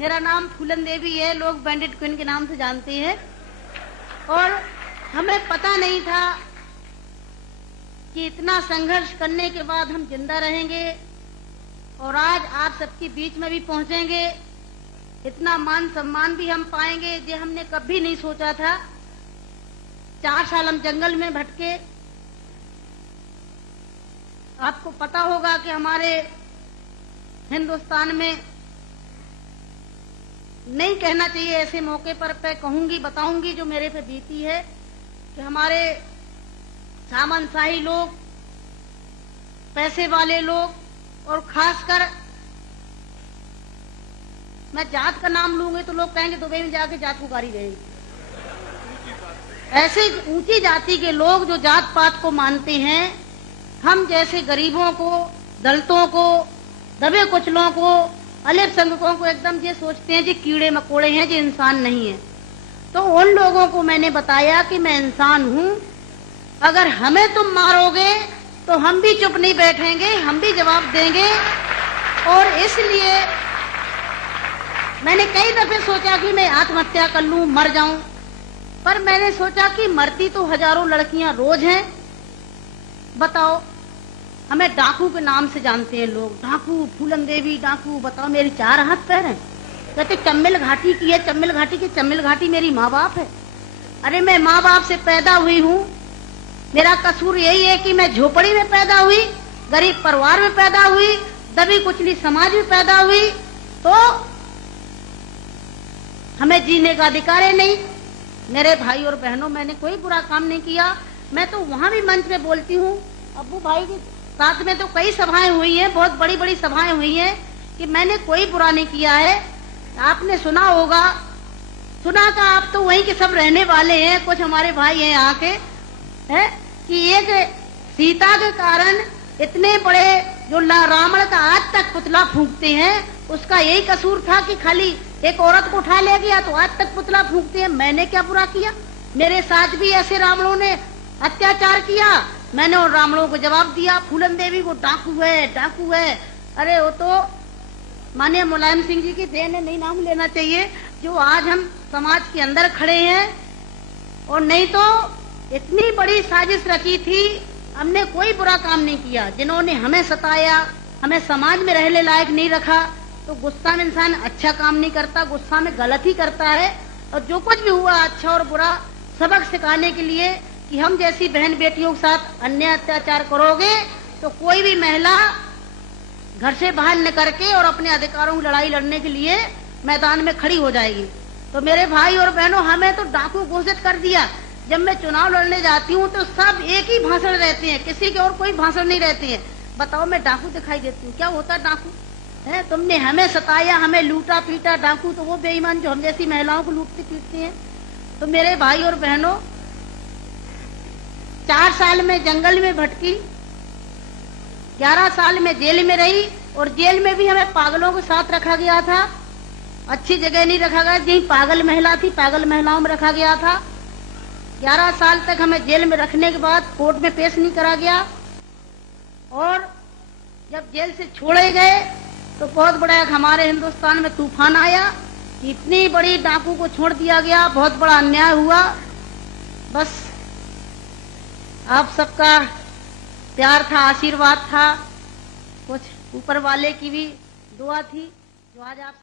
मेरा नाम फूलन देवी है, लोग बैंडेड क्वीन के नाम से जानते हैं। और हमें पता नहीं था कि इतना संघर्ष करने के बाद हम जिंदा रहेंगे और आज आप सबके बीच में भी पहुंचेंगे, इतना मान सम्मान भी हम पाएंगे, ये हमने कभी नहीं सोचा था। 4 साल हम जंगल में भटके। आपको पता होगा कि हमारे हिंदुस्तान में नहीं कहना चाहिए ऐसे मौके पर, मैं कहूंगी, बताऊंगी जो मेरे पे बीती है कि हमारे सामंतशाही लोग, पैसे वाले लोग और खासकर मैं जात का नाम लूंगी तो लोग कहेंगे दुबई में जाके जात पुकारी रहेगी। ऐसे ऊंची जाति के लोग जो जात पात को मानते हैं, हम जैसे गरीबों को, दलितों को, दबे कुचलों को, अल्पसंख्यकों को एकदम ये सोचते हैं जी कीड़े मकोड़े हैं, जी इंसान नहीं है। तो उन लोगों को मैंने बताया कि मैं इंसान हूं, अगर हमें तुम मारोगे तो हम भी चुप नहीं बैठेंगे, हम भी जवाब देंगे। और इसलिए मैंने कई दफे सोचा कि मैं आत्महत्या कर लूं, मर जाऊं, पर मैंने सोचा कि मरती तो हजारों लड़कियां रोज हैं। बताओ, हमें डाकू के नाम से जानते हैं लोग, डाकू, फूलन देवी डाकू। बताओ, मेरी 4 हाथ पैर हैं। कहते चम्बल घाटी की है, चम्बल घाटी की, चम्बल घाटी मेरी माँ बाप है। अरे मैं माँ बाप से पैदा हुई हूँ, मेरा कसूर यही है कि मैं झोपड़ी में पैदा हुई, गरीब परिवार में पैदा हुई, दबी कुचली समाज में पैदा हुई, तो हमें जीने का अधिकार है नहीं। मेरे भाई और बहनों, मैंने कोई बुरा काम नहीं किया। मैं तो वहां भी मंच पे बोलती हूँ, अब्बू भाई के साथ में तो कई सभाएं हुई हैं, बहुत बड़ी बड़ी सभाएं हुई हैं, कि मैंने कोई बुरा नहीं किया है। आपने सुना होगा, सुना था, आप तो वहीं के सब रहने वाले हैं, कुछ हमारे भाई हैं यहाँ के, है कि एक सीता के कारण इतने बड़े जो रावण का आज तक पुतला फूंकते हैं, उसका यही कसूर था कि खाली एक औरत को उठा ले गया तो आज तक पुतला फूंकते हैं। मैंने क्या बुरा किया? मेरे साथ भी ऐसे रावणों ने अत्याचार किया, मैंने उन रावणों को जवाब दिया। फूलन देवी को डाकू है, डाकू है। अरे वो तो माननीय मुलायम सिंह जी की देन है, नहीं नाम लेना चाहिए, जो आज हम समाज के अंदर खड़े हैं। और नहीं तो इतनी बड़ी साजिश रची थी, हमने कोई बुरा काम नहीं किया। जिन्होंने हमें सताया, हमें समाज में रहने लायक नहीं रखा, तो गुस्सा में इंसान अच्छा काम नहीं करता, गुस्सा में गलत ही करता है। और जो कुछ भी हुआ, अच्छा और बुरा सबक सिखाने के लिए कि हम जैसी बहन बेटियों के साथ अन्याय अत्याचार करोगे तो कोई भी महिला घर से बाहर न करके और अपने अधिकारों की लड़ाई लड़ने के लिए मैदान में खड़ी हो जाएगी। तो मेरे भाई और बहनों, हमें तो डाकू घोषित कर दिया। जब मैं चुनाव लड़ने जाती हूँ तो सब एक ही भाषण रहते हैं, किसी के और कोई भाषण नहीं रहते हैं। बताओ, मैं डाकू दिखाई देती हूँ? क्या होता है डाकू? है, तुमने हमें सताया, हमें लूटा पीटा। डाकू तो वो बेईमान जो हम जैसी महिलाओं को लूटते पीटते हैं। तो मेरे भाई और बहनों, 4 साल में जंगल में भटकी, 11 साल में जेल में रही, और जेल में भी हमें पागलों के साथ रखा गया था। अच्छी जगह नहीं रखा गया, जहीं पागल महिला थी, पागल महिलाओं में रखा गया था। 11 साल तक हमें जेल में रखने के बाद कोर्ट में पेश नहीं करा गया। और जब जेल से छोड़े गए तो बहुत बड़ा हमारे हिंदुस्तान में तूफान आया, इतनी बड़ी डाकू को छोड़ दिया गया, बहुत बड़ा अन्याय हुआ। बस आप सबका प्यार था, आशीर्वाद था, कुछ ऊपर वाले की भी दुआ थी, जो आज आप